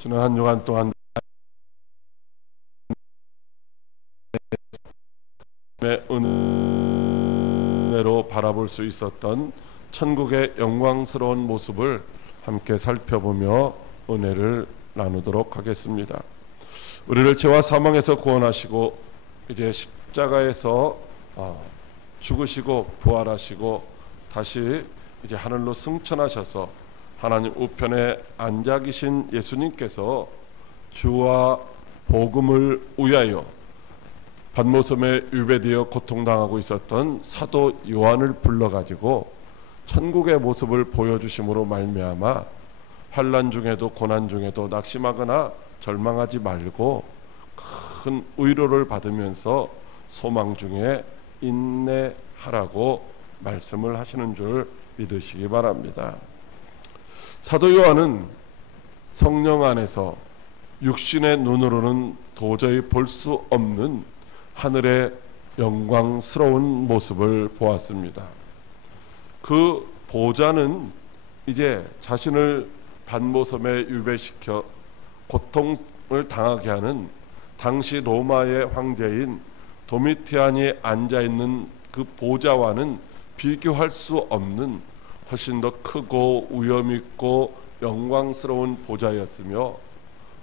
지난 한 주간 동안 은혜로 바라볼 수 있었던 천국의 영광스러운 모습을 함께 살펴보며 은혜를 나누도록 하겠습니다. 우리를 죄와 사망에서 구원하시고 이제 십자가에서 죽으시고 부활하시고 다시 이제 하늘로 승천하셔서 하나님 우편에 앉아 계신 예수님께서 주와 복음을 위하여 받모섬에 유배되어 고통당하고 있었던 사도 요한을 불러가지고 천국의 모습을 보여주심으로 말미암아 환난 중에도 고난 중에도 낙심하거나 절망하지 말고 큰 위로를 받으면서 소망 중에 인내하라고 말씀을 하시는 줄 믿으시기 바랍니다. 사도 요한은 성령 안에서 육신의 눈으로는 도저히 볼 수 없는 하늘의 영광스러운 모습을 보았습니다. 그 보좌는 이제 자신을 받모섬에 유배시켜 고통을 당하게 하는 당시 로마의 황제인 도미티안이 앉아있는 그 보좌와는 비교할 수 없는 훨씬 더 크고 위엄있고 영광스러운 보좌였으며,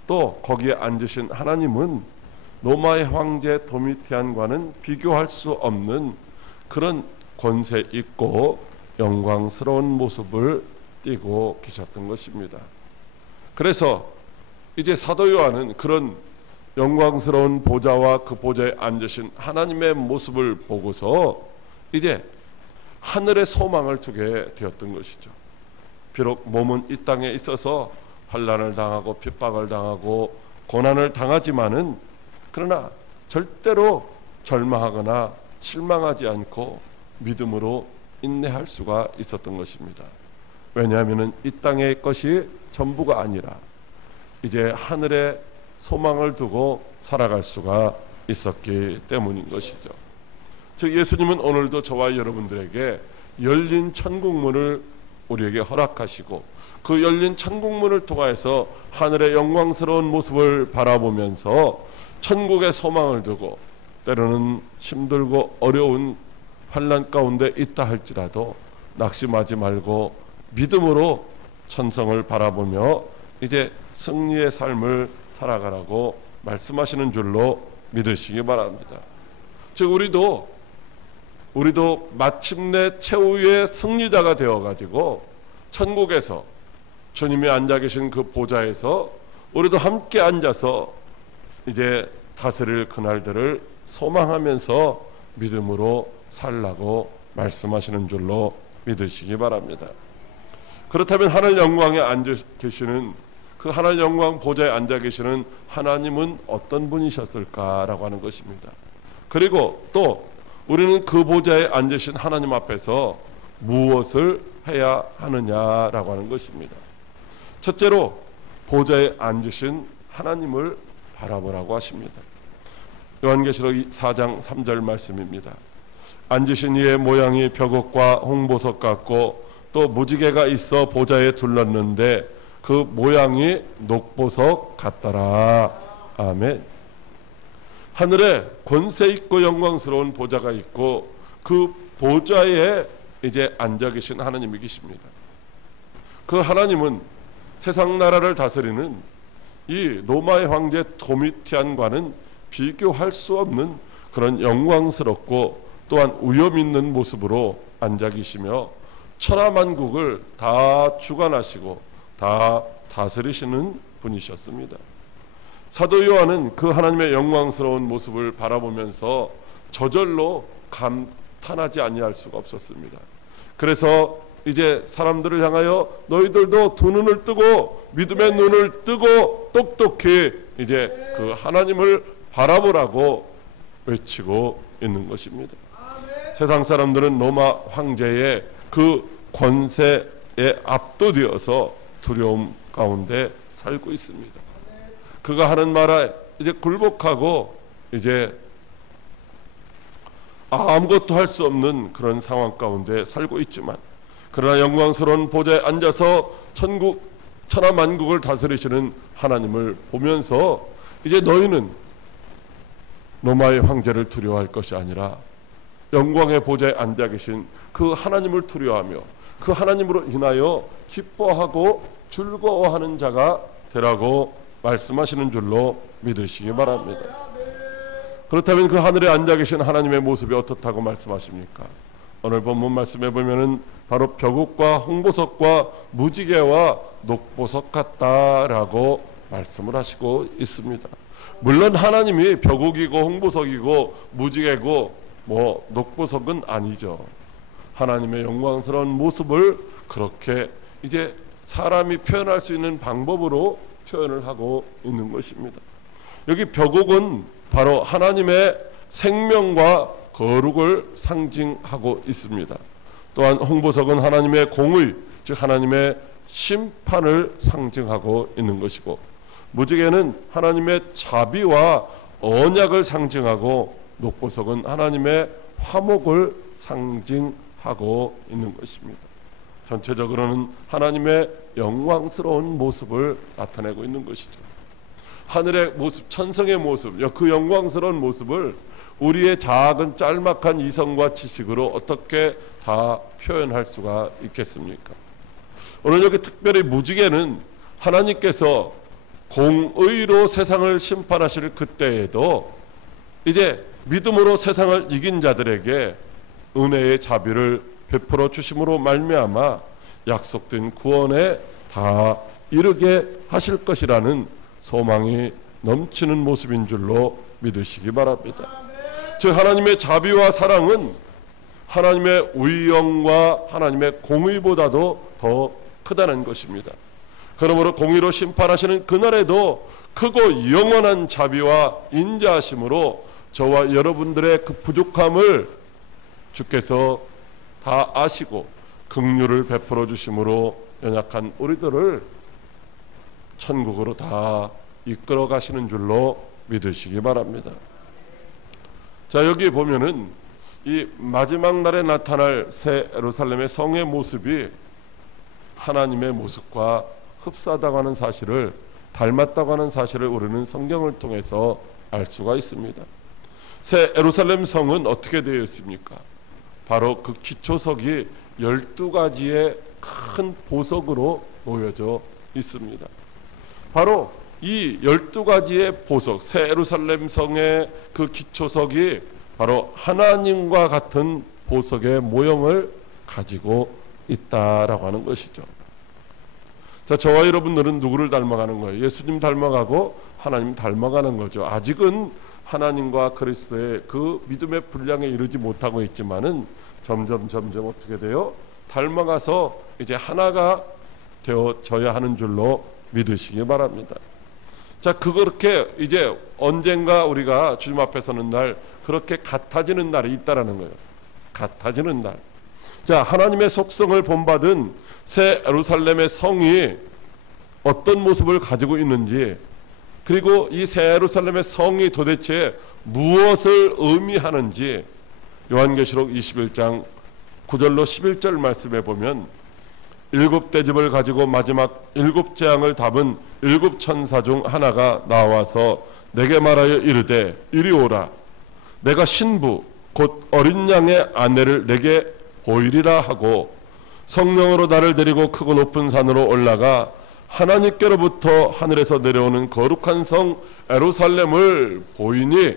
또 거기에 앉으신 하나님은 로마의 황제 도미티안과는 비교할 수 없는 그런 권세 있고 영광스러운 모습을 띠고 계셨던 것입니다. 그래서 이제 사도 요한은 그런 영광스러운 보좌와 그 보좌에 앉으신 하나님의 모습을 보고서 이제 하늘의 소망을 두게 되었던 것이죠. 비록 몸은 이 땅에 있어서 환난을 당하고 핍박을 당하고 고난을 당하지만은, 그러나 절대로 절망하거나 실망하지 않고 믿음으로 인내할 수가 있었던 것입니다. 왜냐하면 이 땅의 것이 전부가 아니라 이제 하늘의 소망을 두고 살아갈 수가 있었기 때문인 것이죠. 즉 예수님은 오늘도 저와 여러분들에게 열린 천국문을 우리에게 허락하시고 그 열린 천국문을 통하여서 하늘의 영광스러운 모습을 바라보면서 천국의 소망을 두고 때로는 힘들고 어려운 환난 가운데 있다 할지라도 낙심하지 말고 믿음으로 천성을 바라보며 이제 승리의 삶을 살아가라고 말씀하시는 줄로 믿으시기 바랍니다. 즉 우리도 마침내 최후의 승리자가 되어가지고 천국에서 주님이 앉아 계신 그 보좌에서 우리도 함께 앉아서 이제 다스릴 그날들을 소망하면서 믿음으로 살라고 말씀하시는 줄로 믿으시기 바랍니다. 그렇다면 하늘 영광에 앉아 계시는 그 하늘 영광 보좌에 앉아 계시는 하나님은 어떤 분이셨을까라고 하는 것입니다. 그리고 또 우리는 그 보좌에 앉으신 하나님 앞에서 무엇을 해야 하느냐라고 하는 것입니다. 첫째로 보좌에 앉으신 하나님을 바라보라고 하십니다. 요한계시록 4장 3절 말씀입니다. 앉으신 이의 모양이 벽옥과 홍보석 같고 또 무지개가 있어 보좌에 둘렀는데 그 모양이 녹보석 같더라. 아멘. 하늘에 권세 있고 영광스러운 보좌가 있고 그 보좌에 이제 앉아 계신 하나님이 계십니다. 그 하나님은 세상 나라를 다스리는 이 로마의 황제 도미티안과는 비교할 수 없는 그런 영광스럽고 또한 위엄 있는 모습으로 앉아 계시며 천하만국을 다 주관하시고 다 다스리시는 분이셨습니다. 사도 요한은 그 하나님의 영광스러운 모습을 바라보면서 저절로 감탄하지 아니할 수가 없었습니다. 그래서 이제 사람들을 향하여 너희들도 두 눈을 뜨고 믿음의 눈을 뜨고 똑똑히 이제 그 하나님을 바라보라고 외치고 있는 것입니다. 세상 사람들은 로마 황제의 그 권세에 압도되어서 두려움 가운데 살고 있습니다. 그가 하는 말에 이제 굴복하고 이제 아무것도 할 수 없는 그런 상황 가운데 살고 있지만, 그러나 영광스러운 보좌에 앉아서 천국 천하 만국을 다스리시는 하나님을 보면서 이제 너희는 로마의 황제를 두려워할 것이 아니라 영광의 보좌에 앉아 계신 그 하나님을 두려워하며 그 하나님으로 인하여 기뻐하고 즐거워하는 자가 되라고 말씀하시는 줄로 믿으시기 바랍니다. 그렇다면 그 하늘에 앉아 계신 하나님의 모습이 어떻다고 말씀하십니까? 오늘 본문 말씀해 보면은 바로 벼국과 홍보석과 무지개와 녹보석 같다라고 말씀을 하시고 있습니다. 물론 하나님이 벼국이고 홍보석이고 무지개고 녹보석은 아니죠. 하나님의 영광스러운 모습을 그렇게 이제 사람이 표현할 수 있는 방법으로 표현을 하고 있는 것입니다. 여기 벼국은 바로 하나님의 생명과 거룩을 상징하고 있습니다. 또한 홍보석은 하나님의 공의, 즉 하나님의 심판을 상징하고 있는 것이고, 무지개는 하나님의 자비와 언약을 상징하고, 녹보석은 하나님의 화목을 상징하고 있는 것입니다. 전체적으로는 하나님의 영광스러운 모습을 나타내고 있는 것이죠. 하늘의 모습, 천성의 모습, 그 영광스러운 모습을 우리의 작은 짤막한 이성과 지식으로 어떻게 다 표현할 수가 있겠습니까? 오늘 여기 특별히 무지개는 하나님께서 공의로 세상을 심판하실 그때에도 이제 믿음으로 세상을 이긴 자들에게 은혜의 자비를 베풀어 주심으로 말미암아 약속된 구원에 다 이르게 하실 것이라는 소망이 넘치는 모습인 줄로 믿으시기 바랍니다. 즉 하나님의 자비와 사랑은 하나님의 의영과 하나님의 공의보다도 더 크다는 것입니다. 그러므로 공의로 심판하시는 그날에도 크고 영원한 자비와 인자하심으로 저와 여러분들의 그 부족함을 주께서 다 아시고 긍휼을 베풀어 주심으로 연약한 우리들을 천국으로 다 이끌어 가시는 줄로 믿으시기 바랍니다. 자, 여기 보면은 이 마지막 날에 나타날 새 예루살렘의 성의 모습이 하나님의 모습과 흡사하다고 하는 사실을, 닮았다고 하는 사실을 우리는 성경을 통해서 알 수가 있습니다. 새 예루살렘 성은 어떻게 되어 있습니까? 바로 그 기초석이 12가지의 큰 보석으로 놓여져 있습니다. 바로 이 12가지의 보석, 새 예루살렘 성의 그 기초석이 바로 하나님과 같은 보석의 모형을 가지고 있다라고 하는 것이죠. 자, 저와 여러분들은 누구를 닮아가는 거예요? 예수님 닮아가고 하나님 닮아가는 거죠. 아직은 하나님과 그리스도의 그 믿음의 분량에 이르지 못하고 있지만은 점점 어떻게 돼요? 닮아가서 이제 하나가 되어져야 하는 줄로 믿으시기 바랍니다. 자, 그렇게 이제 언젠가 우리가 주님 앞에 서는 날 그렇게 같아지는 날이 있다라는 거예요. 같아지는 날. 자, 하나님의 속성을 본받은 새 예루살렘의 성이 어떤 모습을 가지고 있는지, 그리고 이 새 예루살렘의 성이 도대체 무엇을 의미하는지 요한계시록 21장 9절로 11절 말씀에 보면 7대집을 가지고 마지막 7재앙을 담은 7천사 중 하나가 나와서 내게 말하여 이르되 이리 오라. 내가 신부 곧 어린 양의 아내를 내게 보이리라 하고 성령으로 나를 데리고 크고 높은 산으로 올라가 하나님께로부터 하늘에서 내려오는 거룩한 성 예루살렘을 보이니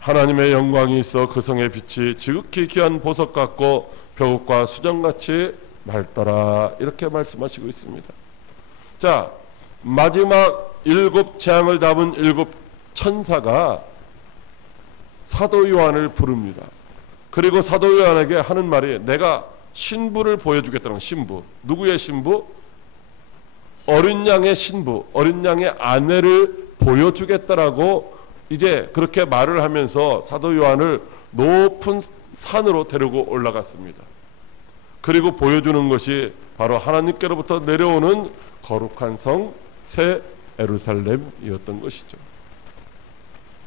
하나님의 영광이 있어 그 성의 빛이 지극히 귀한 보석 같고 벼국과 수정같이 맑더라. 이렇게 말씀하시고 있습니다. 자, 마지막 7재앙을 담은 7천사가 사도 요한을 부릅니다. 그리고 사도 요한에게 하는 말이 내가 신부를 보여주겠다는 거예요. 신부. 누구의 신부? 어린 양의 신부, 어린 양의 아내를 보여주겠다라고 이제 그렇게 말을 하면서 사도 요한을 높은 산으로 데리고 올라갔습니다. 그리고 보여주는 것이 바로 하나님께로부터 내려오는 거룩한 성 새 예루살렘이었던 것이죠.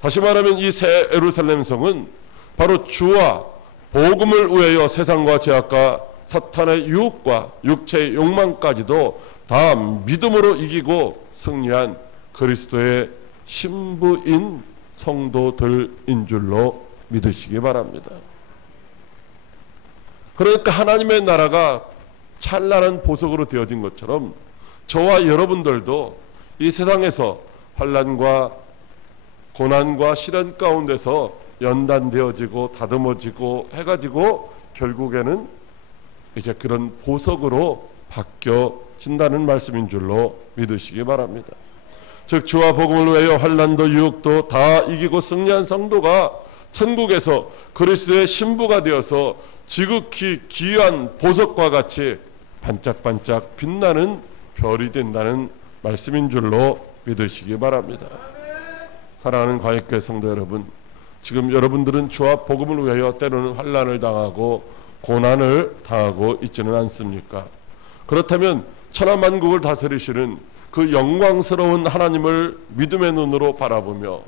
다시 말하면 이 새 예루살렘 성은 바로 주와 복음을 위하여 세상과 죄악과 사탄의 유혹과 육체의 욕망까지도 다 믿음으로 이기고 승리한 그리스도의 신부인 성도들인 줄로 믿으시기 바랍니다. 그러니까 하나님의 나라가 찬란한 보석으로 되어진 것처럼 저와 여러분들도 이 세상에서 환난과 고난과 시련 가운데서 연단되어지고 다듬어지고 해가지고 결국에는 이제 그런 보석으로 바뀌어진다는 말씀인 줄로 믿으시기 바랍니다. 즉 주와 복음을 위하여 환난도 유혹도 다 이기고 승리한 성도가 천국에서 그리스도의 신부가 되어서 지극히 귀한 보석과 같이 반짝반짝 빛나는 별이 된다는 말씀인 줄로 믿으시기 바랍니다. 사랑하는 광역교회 성도 여러분, 지금 여러분들은 주와 복음을 위하여 때로는 환난을 당하고 고난을 당하고 있지는 않습니까? 그렇다면 천하만국을 다스리시는 그 영광스러운 하나님을 믿음의 눈으로 바라보며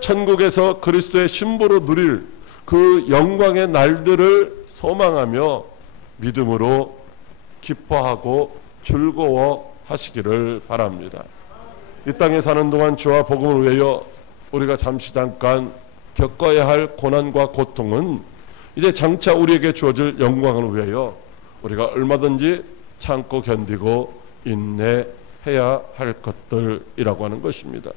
천국에서 그리스도의 신부로 누릴 그 영광의 날들을 소망하며 믿음으로 기뻐하고 즐거워하시기를 바랍니다. 이 땅에 사는 동안 주와 복음을 위하여 우리가 잠깐 겪어야 할 고난과 고통은 이제 장차 우리에게 주어질 영광을 위하여 우리가 얼마든지 참고 견디고 인내해야 할 것들이라고 하는 것입니다.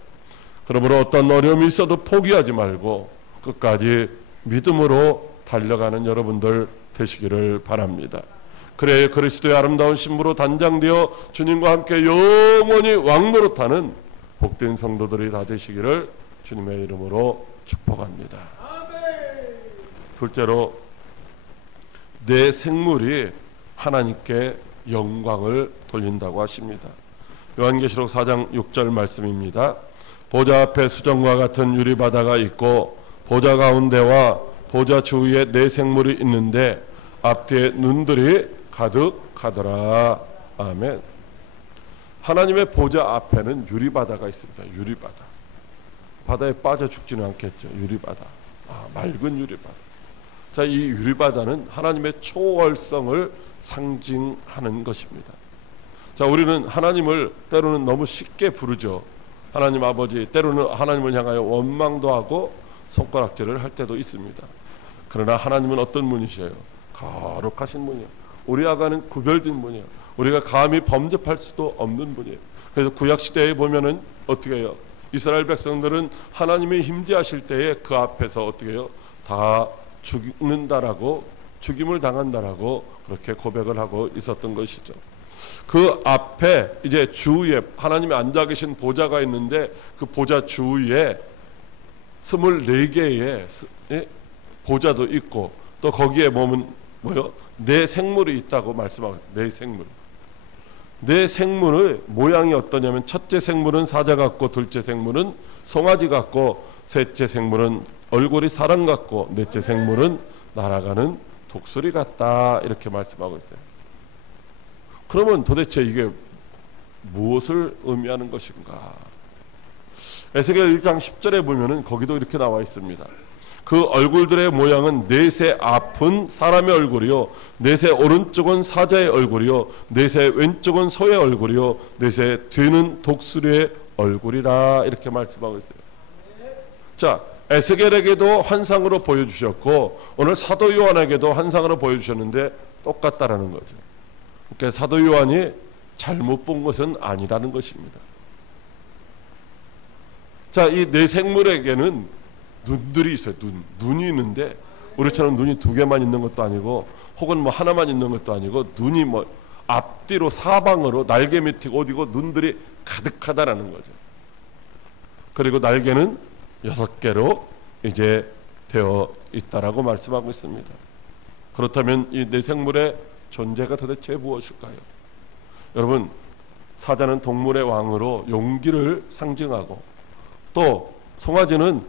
그러므로 어떤 어려움이 있어도 포기하지 말고 끝까지 믿음으로 달려가는 여러분들 되시기를 바랍니다. 그래야 그리스도의 아름다운 신부로 단장되어 주님과 함께 영원히 왕노릇하는 복된 성도들이 다 되시기를 주님의 이름으로 축복합니다. 둘째로 내 생물이 하나님께 영광을 돌린다고 하십니다. 요한계시록 4장 6절 말씀입니다. 보좌 앞에 수정과 같은 유리바다가 있고 보좌 가운데와 보좌 주위에 내 생물이 있는데 앞뒤에 눈들이 가득하더라. 아멘. 하나님의 보좌 앞에는 유리바다가 있습니다. 유리바다. 바다에 빠져 죽지는 않겠죠. 유리바다. 맑은 유리바다. 자, 이 유리바다는 하나님의 초월성을 상징하는 것입니다. 자, 우리는 하나님을 때로는 너무 쉽게 부르죠. 하나님 아버지, 때로는 하나님을 향하여 원망도 하고 손가락질을 할 때도 있습니다. 그러나 하나님은 어떤 분이셔요? 거룩하신 분이에요. 우리와는 구별된 분이에요. 우리가 감히 범접할 수도 없는 분이에요. 그래서 구약시대에 보면은 어떻게 해요? 이스라엘 백성들은 하나님이 힘대하실 때에 그 앞에서 어떻게 해요? 다 죽는다라고, 죽임을 당한다라고 그렇게 고백을 하고 있었던 것이죠. 그 앞에 이제 주위에 하나님이 앉아 계신 보좌가 있는데 그 보좌 주위에 24개의 보좌도 있고 또 거기에 보면 뭐요? 내 생물이 있다고 말씀하고 내 생물. 내 생물의 모양이 어떠냐면 첫째 생물은 사자 같고 둘째 생물은 송아지 같고 셋째 생물은 얼굴이 사람 같고 넷째 생물은 날아가는 독수리 같다 이렇게 말씀하고 있어요. 그러면 도대체 이게 무엇을 의미하는 것인가? 에스겔 1장 10절에 보면은 거기도 이렇게 나와 있습니다. 그 얼굴들의 모양은 넷의 앞은 사람의 얼굴이요 넷의 오른쪽은 사자의 얼굴이요 넷의 왼쪽은 소의 얼굴이요 넷의 뒤는 독수리의 얼굴이라 이렇게 말씀하고 있어요. 자, 에스겔에게도 환상으로 보여주셨고 오늘 사도 요한에게도 환상으로 보여주셨는데 똑같다라는 거죠. 그러니까 사도 요한이 잘못 본 것은 아니라는 것입니다. 자, 이 네 생물에게는 눈들이 있어요. 눈이 있는데 우리처럼 눈이 두 개만 있는 것도 아니고 혹은 뭐 하나만 있는 것도 아니고 눈이 뭐 앞뒤로 사방으로 날개 밑이고 어디고 눈들이 가득하다라는 거죠. 그리고 날개는 6개로 이제 되어 있다라고 말씀하고 있습니다. 그렇다면 이 네 생물의 존재가 도대체 무엇일까요? 여러분, 사자는 동물의 왕으로 용기를 상징하고 또 송아지는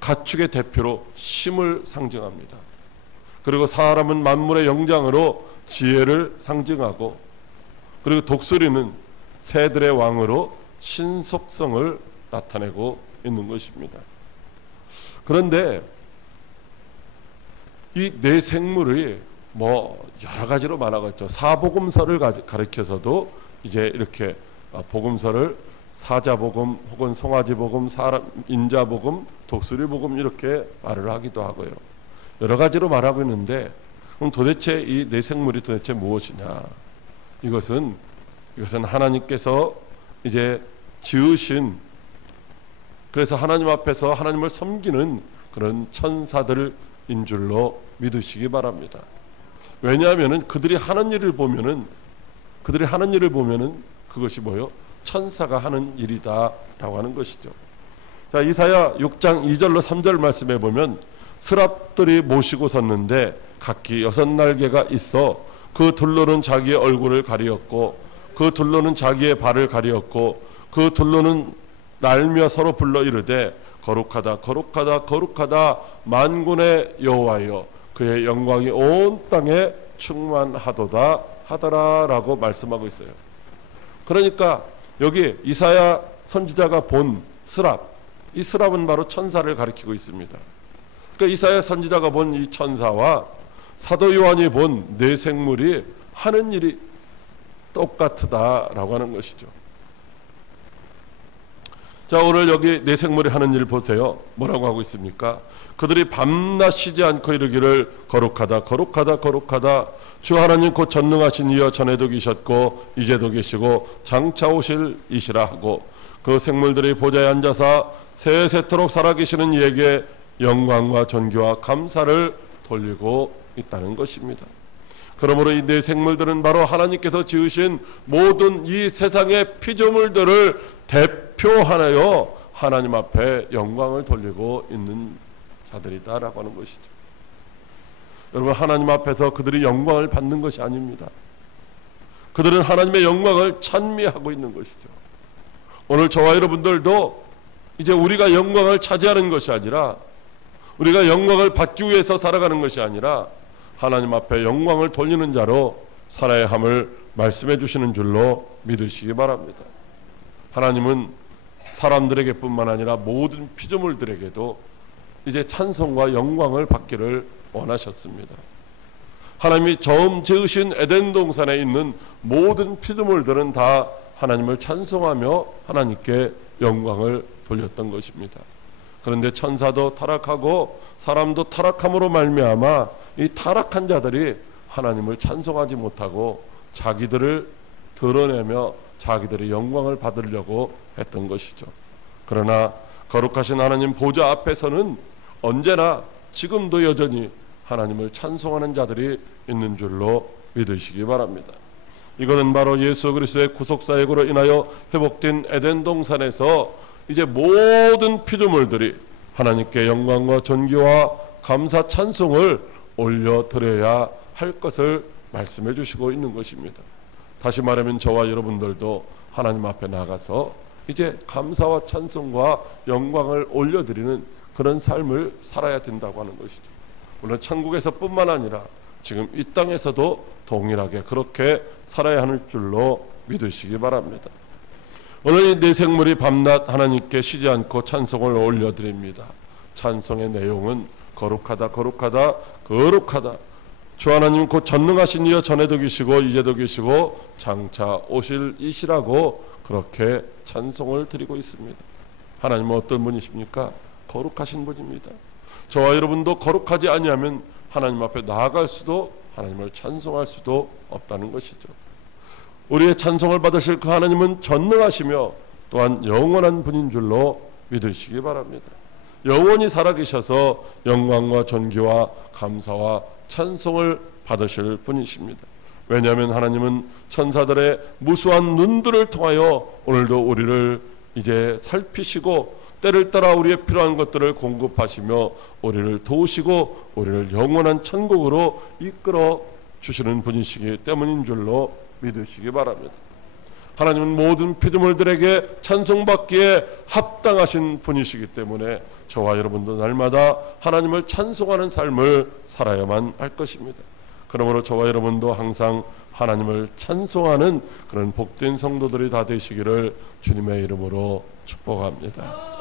가축의 대표로 힘을 상징합니다. 그리고 사람은 만물의 영장으로 지혜를 상징하고 그리고 독수리는 새들의 왕으로 신속성을 나타내고 있는 것입니다. 그런데 이 네 생물이 뭐 여러 가지로 말하겠죠. 사복음서를 가리켜서도 이제 이렇게 복음서를 사자복음 혹은 송아지복음, 인자복음, 독수리복음 이렇게 말을 하기도 하고요. 여러 가지로 말하고 있는데, 그럼 도대체 이 네 생물이 도대체 무엇이냐? 이것은 하나님께서 이제 지으신, 그래서 하나님 앞에서 하나님을 섬기는 그런 천사들인 줄로 믿으시기 바랍니다. 왜냐하면은 그들이 하는 일을 보면은 그것이 뭐요? 천사가 하는 일이다라고 하는 것이죠. 자, 이사야 6장 2절로 3절 말씀에 보면 스랍들이 모시고 섰는데 각기 6날개가 있어 그 둘로는 자기의 얼굴을 가리었고 그 둘로는 자기의 발을 가리었고 그 둘로는 날며 서로 불러 이르되 거룩하다 거룩하다 거룩하다 만군의 여호와여 그의 영광이 온 땅에 충만하도다 하더라라고 말씀하고 있어요. 그러니까 여기 이사야 선지자가 본 스랍, 이 스랍은 바로 천사를 가리키고 있습니다. 그러니까 이사야 선지자가 본 이 천사와 사도 요한이 본 네 생물이 하는 일이 똑같다라고 하는 것이죠. 자, 오늘 여기 네 생물이 하는 일 보세요. 뭐라고 하고 있습니까? 그들이 밤낮 쉬지 않고 이르기를 거룩하다 거룩하다 거룩하다 주 하나님 곧 전능하신 이여 전에도 계셨고 이제도 계시고 장차 오실 이시라 하고 그 생물들이 보좌에 앉아서 세세토록 살아계시는 이에게 영광과 존귀와 감사를 돌리고 있다는 것입니다. 그러므로 이 네 생물들은 바로 하나님께서 지으신 모든 이 세상의 피조물들을 대표하여 하나님 앞에 영광을 돌리고 있는 자들이다라고 하는 것이죠. 여러분, 하나님 앞에서 그들이 영광을 받는 것이 아닙니다. 그들은 하나님의 영광을 찬미하고 있는 것이죠. 오늘 저와 여러분들도 이제 우리가 영광을 차지하는 것이 아니라, 우리가 영광을 받기 위해서 살아가는 것이 아니라 하나님 앞에 영광을 돌리는 자로 살아야 함을 말씀해 주시는 줄로 믿으시기 바랍니다. 하나님은 사람들에게 뿐만 아니라 모든 피조물들에게도 이제 찬송과 영광을 받기를 원하셨습니다. 하나님이 처음 지으신 에덴 동산에 있는 모든 피조물들은 다 하나님을 찬송하며 하나님께 영광을 돌렸던 것입니다. 그런데 천사도 타락하고 사람도 타락함으로 말미암아 이 타락한 자들이 하나님을 찬송하지 못하고 자기들을 드러내며 자기들의 영광을 받으려고 했던 것이죠. 그러나 거룩하신 하나님 보좌 앞에서는 언제나 지금도 여전히 하나님을 찬송하는 자들이 있는 줄로 믿으시기 바랍니다. 이것은 바로 예수 그리스도의 구속사역으로 인하여 회복된 에덴 동산에서 이제 모든 피조물들이 하나님께 영광과 존귀와 감사 찬송을 올려드려야 할 것을 말씀해 주시고 있는 것입니다. 다시 말하면 저와 여러분들도 하나님 앞에 나가서 이제 감사와 찬송과 영광을 올려드리는 그런 삶을 살아야 된다고 하는 것이죠. 물론 천국에서 뿐만 아니라 지금 이 땅에서도 동일하게 그렇게 살아야 하는 줄로 믿으시기 바랍니다. 오늘 이 네 생물이 밤낮 하나님께 쉬지 않고 찬송을 올려드립니다. 찬송의 내용은 거룩하다 거룩하다 거룩하다 주 하나님 곧 전능하신 이여 전에도 계시고 이제도 계시고 장차 오실 이시라고 그렇게 찬송을 드리고 있습니다. 하나님은 어떤 분이십니까? 거룩하신 분입니다. 저와 여러분도 거룩하지 아니하면 하나님 앞에 나아갈 수도 하나님을 찬송할 수도 없다는 것이죠. 우리의 찬송을 받으실 그 하나님은 전능하시며 또한 영원한 분인 줄로 믿으시기 바랍니다. 영원히 살아계셔서 영광과 존귀와 감사와 찬송을 받으실 분이십니다. 왜냐하면 하나님은 천사들의 무수한 눈들을 통하여 오늘도 우리를 이제 살피시고 때를 따라 우리의 필요한 것들을 공급하시며 우리를 도우시고 우리를 영원한 천국으로 이끌어 주시는 분이시기 때문인 줄로 믿으시기 바랍니다. 하나님은 모든 피조물들에게 찬송받기에 합당하신 분이시기 때문에 저와 여러분도 날마다 하나님을 찬송하는 삶을 살아야만 할 것입니다. 그러므로 저와 여러분도 항상 하나님을 찬송하는 그런 복된 성도들이 다 되시기를 주님의 이름으로 축복합니다.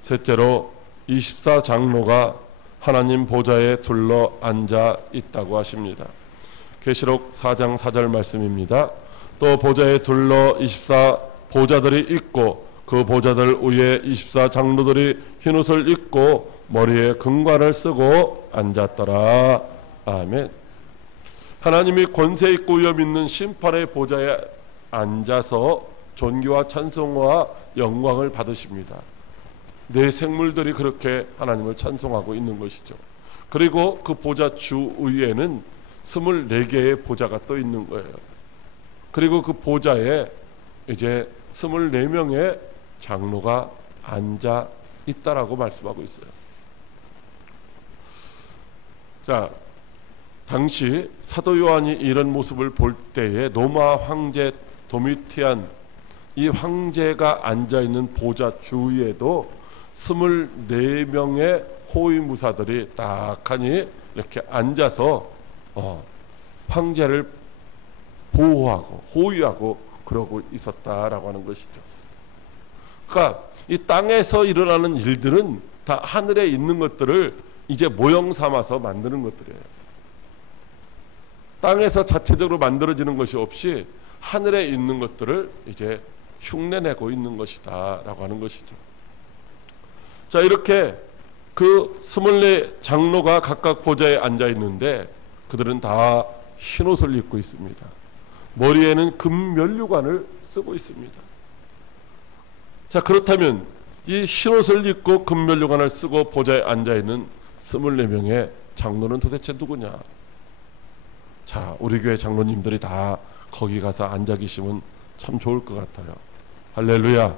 셋째로 24장로가 하나님 보좌에 둘러 앉아 있다고 하십니다. 계시록 4장 4절 말씀입니다. 또 보좌에 둘러 24 보좌들이 있고 그 보좌들 위에 24 장로들이 흰옷을 입고 머리에 금관을 쓰고 앉았더라. 아멘. 하나님이 권세 있고 위엄 있는 심판의 보좌에 앉아서 존귀와 찬송과 영광을 받으십니다. 네 생물들이 그렇게 하나님을 찬송하고 있는 것이죠. 그리고 그 보좌 주위에는 24개의 보좌가 또 있는 거예요. 그리고 그 보좌에 이제 24명의 장로가 앉아 있다라고 말씀하고 있어요. 자, 당시 사도 요한이 이런 모습을 볼 때에 로마 황제 도미티안, 이 황제가 앉아 있는 보좌 주위에도 24명의 호위무사들이 딱하니 이렇게 앉아서 황제를 보호하고 호위하고 그러고 있었다라고 하는 것이죠. 그러니까 이 땅에서 일어나는 일들은 다 하늘에 있는 것들을 이제 모형 삼아서 만드는 것들이에요. 땅에서 자체적으로 만들어지는 것이 없이 하늘에 있는 것들을 이제 흉내내고 있는 것이다 라고 하는 것이죠. 자, 이렇게 그 24 장로가 각각 보좌에 앉아 있는데 그들은 다 흰옷을 입고 있습니다. 머리에는 금면류관을 쓰고 있습니다. 자, 그렇다면 이 흰옷을 입고 금면류관을 쓰고 보좌에 앉아 있는 24명의 장로는 도대체 누구냐? 자, 우리 교회 장로님들이 다 거기 가서 앉아 계시면 참 좋을 것 같아요. 할렐루야.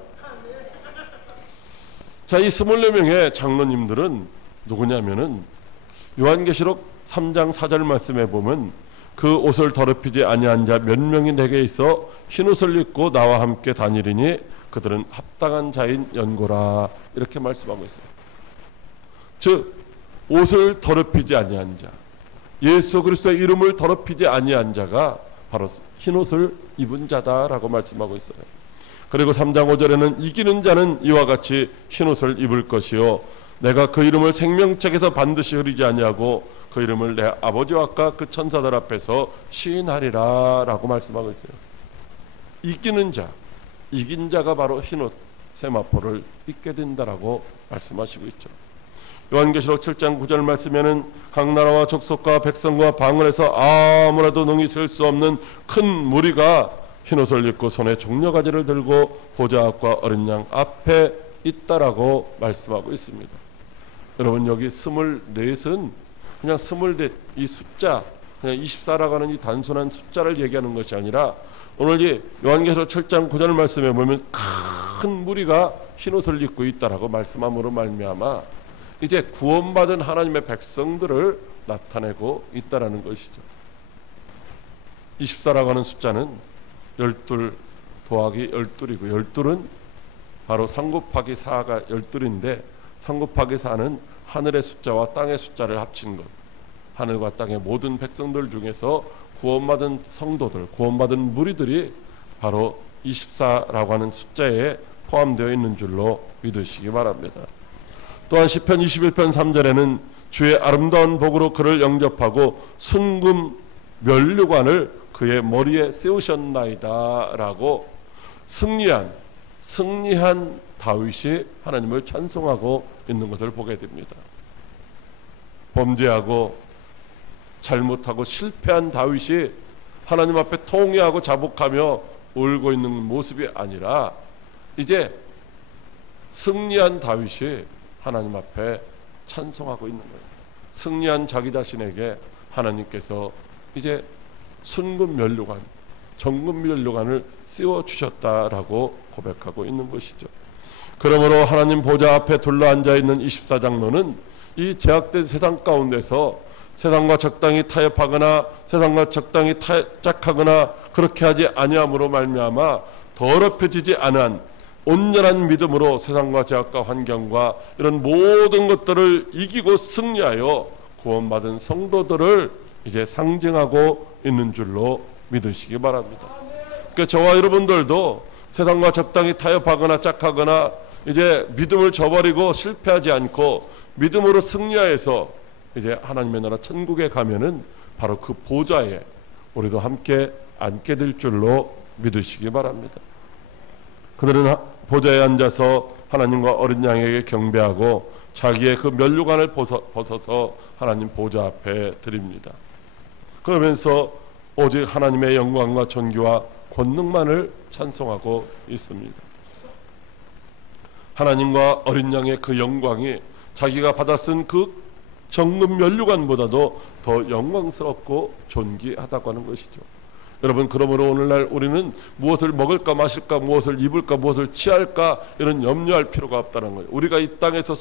자, 이 24명의 장로님들은 누구냐면은 요한계시록 3장 4절 말씀에 보면 그 옷을 더럽히지 아니한 자 몇 명이 내게 있어 흰옷을 입고 나와 함께 다니리니 그들은 합당한 자인 연고라, 이렇게 말씀하고 있어요. 즉 옷을 더럽히지 아니한 자, 예수 그리스도의 이름을 더럽히지 아니한 자가 바로 흰옷을 입은 자다라고 말씀하고 있어요. 그리고 3장 5절에는 이기는 자는 이와 같이 흰옷을 입을 것이요 내가 그 이름을 생명책에서 반드시 흐리지 아니하고 그 이름을 내 아버지와 아까 그 천사들 앞에서 시인하리라 라고 말씀하고 있어요. 이기는 자, 이긴 자가 바로 흰옷 세마포를 입게 된다라고 말씀하시고 있죠. 요한계시록 7장 9절 말씀에는 각 나라와 족속과 백성과 방언에서 아무라도 능히 셀 수 없는 큰 무리가 흰옷을 입고 손에 종려가지를 들고 보좌 앞과 어린 양 앞에 있다라고 말씀하고 있습니다. 여러분, 여기 24은 그냥 24, 이 숫자, 그냥 24라고 하는 이 단순한 숫자를 얘기하는 것이 아니라 오늘 이 요한계시록 7장 9절 말씀에 보면 큰 무리가 흰옷을 입고 있다라고 말씀함으로 말미암아 이제 구원받은 하나님의 백성들을 나타내고 있다라는 것이죠. 24라고 하는 숫자는 12 더하기 12이고 12은 바로 3 곱하기 4가 12인데 3 곱하기 4는 하늘의 숫자와 땅의 숫자를 합친 것. 하늘과 땅의 모든 백성들 중에서 구원받은 성도들, 구원받은 무리들이 바로 24라고 하는 숫자에 포함되어 있는 줄로 믿으시기 바랍니다. 또한 시편 21편 3절에는 주의 아름다운 복으로 그를 영접하고 순금 면류관을 그의 머리에 세우셨나이다 라고 승리한 다윗이 하나님을 찬송하고 있는 것을 보게 됩니다. 범죄하고 잘못하고 실패한 다윗이 하나님 앞에 통회하고 자복하며 울고 있는 모습이 아니라 이제 승리한 다윗이 하나님 앞에 찬송하고 있는 거예요. 승리한 자기 자신에게 하나님께서 이제 순금 면류관, 정금 면류관을 씌워 주셨다라고 고백하고 있는 것이죠. 그러므로 하나님 보좌 앞에 둘러앉아 있는 24장로는 이 제약된 세상 가운데서 세상과 적당히 타협하거나 세상과 적당히 짝하거나 그렇게 하지 아니함으로 말미암아 더럽혀지지 않은 온전한 믿음으로 세상과 제약과 환경과 이런 모든 것들을 이기고 승리하여 구원받은 성도들을 이제 상징하고 있는 줄로 믿으시기 바랍니다. 그러니까 저와 여러분들도 세상과 적당히 타협하거나 짝하거나 이제 믿음을 저버리고 실패하지 않고 믿음으로 승리하여서 이제 하나님의 나라 천국에 가면은 바로 그 보좌에 우리도 함께 앉게 될 줄로 믿으시기 바랍니다. 그들은 보좌에 앉아서 하나님과 어린 양에게 경배하고 자기의 그 면류관을 벗어서 하나님 보좌 앞에 드립니다. 그러면서 오직 하나님의 영광과 존귀와 권능만을 찬송하고 있습니다. 하나님과 어린 양의 그 영광이 자기가 받아 쓴 그 정금 면류관보다도 더 영광스럽고 존귀하다고 하는 것이죠. 여러분, 그러므로 오늘날 우리는 무엇을 먹을까 마실까, 무엇을 입을까, 무엇을 취할까 이런 염려할 필요가 없다는 거예요. 우리가 이 땅에서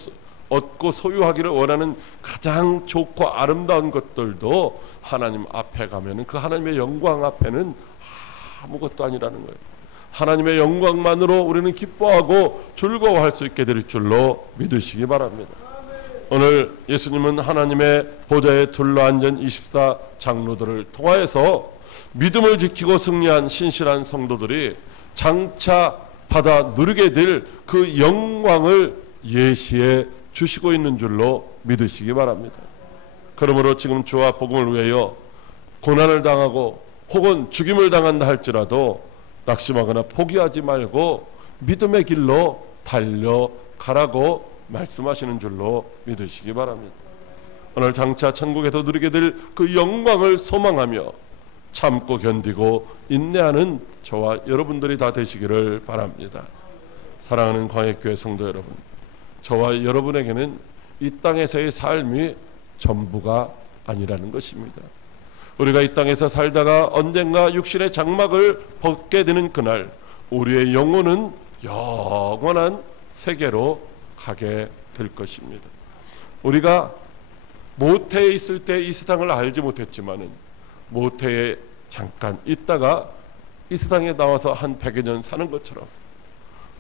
얻고 소유하기를 원하는 가장 좋고 아름다운 것들도 하나님 앞에 가면은 그 하나님의 영광 앞에는 아무것도 아니라는 거예요. 하나님의 영광만으로 우리는 기뻐하고 즐거워할 수 있게 될 줄로 믿으시기 바랍니다. 오늘 예수님은 하나님의 보좌에 둘러앉은 24 장로들을 통하여서 믿음을 지키고 승리한 신실한 성도들이 장차 받아 누리게 될 그 영광을 예시해 주시고 있는 줄로 믿으시기 바랍니다. 그러므로 지금 주와 복음을 위하여 고난을 당하고 혹은 죽임을 당한다 할지라도 낙심하거나 포기하지 말고 믿음의 길로 달려가라고 말씀하시는 줄로 믿으시기 바랍니다. 오늘 장차 천국에서 누리게 될 그 영광을 소망하며 참고 견디고 인내하는 저와 여러분들이 다 되시기를 바랍니다. 사랑하는 광역교회 성도 여러분, 저와 여러분에게는 이 땅에서의 삶이 전부가 아니라는 것입니다. 우리가 이 땅에서 살다가 언젠가 육신의 장막을 벗게 되는 그날 우리의 영혼은 영원한 세계로 가게 될 것입니다. 우리가 모태에 있을 때 이 세상을 알지 못했지만은 모태에 잠깐 있다가 이 세상에 나와서 한 100여 년 사는 것처럼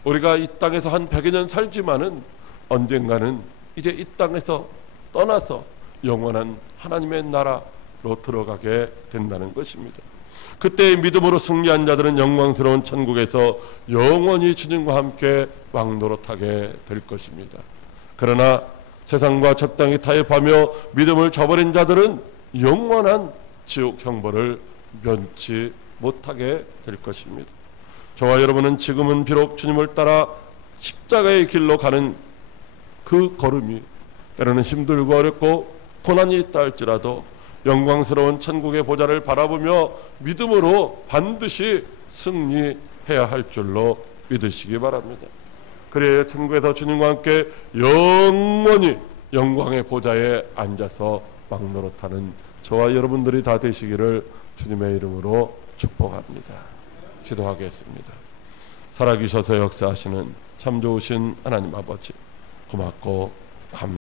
우리가 이 땅에서 한 100여 년 살지만은 언젠가는 이제 이 땅에서 떠나서 영원한 하나님의 나라로 들어가게 된다는 것입니다. 그때 믿음으로 승리한 자들은 영광스러운 천국에서 영원히 주님과 함께 왕노릇하게 될 것입니다. 그러나 세상과 적당히 타협하며 믿음을 저버린 자들은 영원한 지옥 형벌을 면치 못하게 될 것입니다. 저와 여러분은 지금은 비록 주님을 따라 십자가의 길로 가는 그 걸음이 때로는 힘들고 어렵고 고난이 있다 할지라도 영광스러운 천국의 보좌를 바라보며 믿음으로 반드시 승리해야 할 줄로 믿으시기 바랍니다. 그래야 천국에서 주님과 함께 영원히 영광의 보좌에 앉아서 막노릇하는 저와 여러분들이 다 되시기를 주님의 이름으로 축복합니다. 기도하겠습니다. 살아계셔서 역사하시는 참 좋으신 하나님 아버지, 고맙고 감사합니다.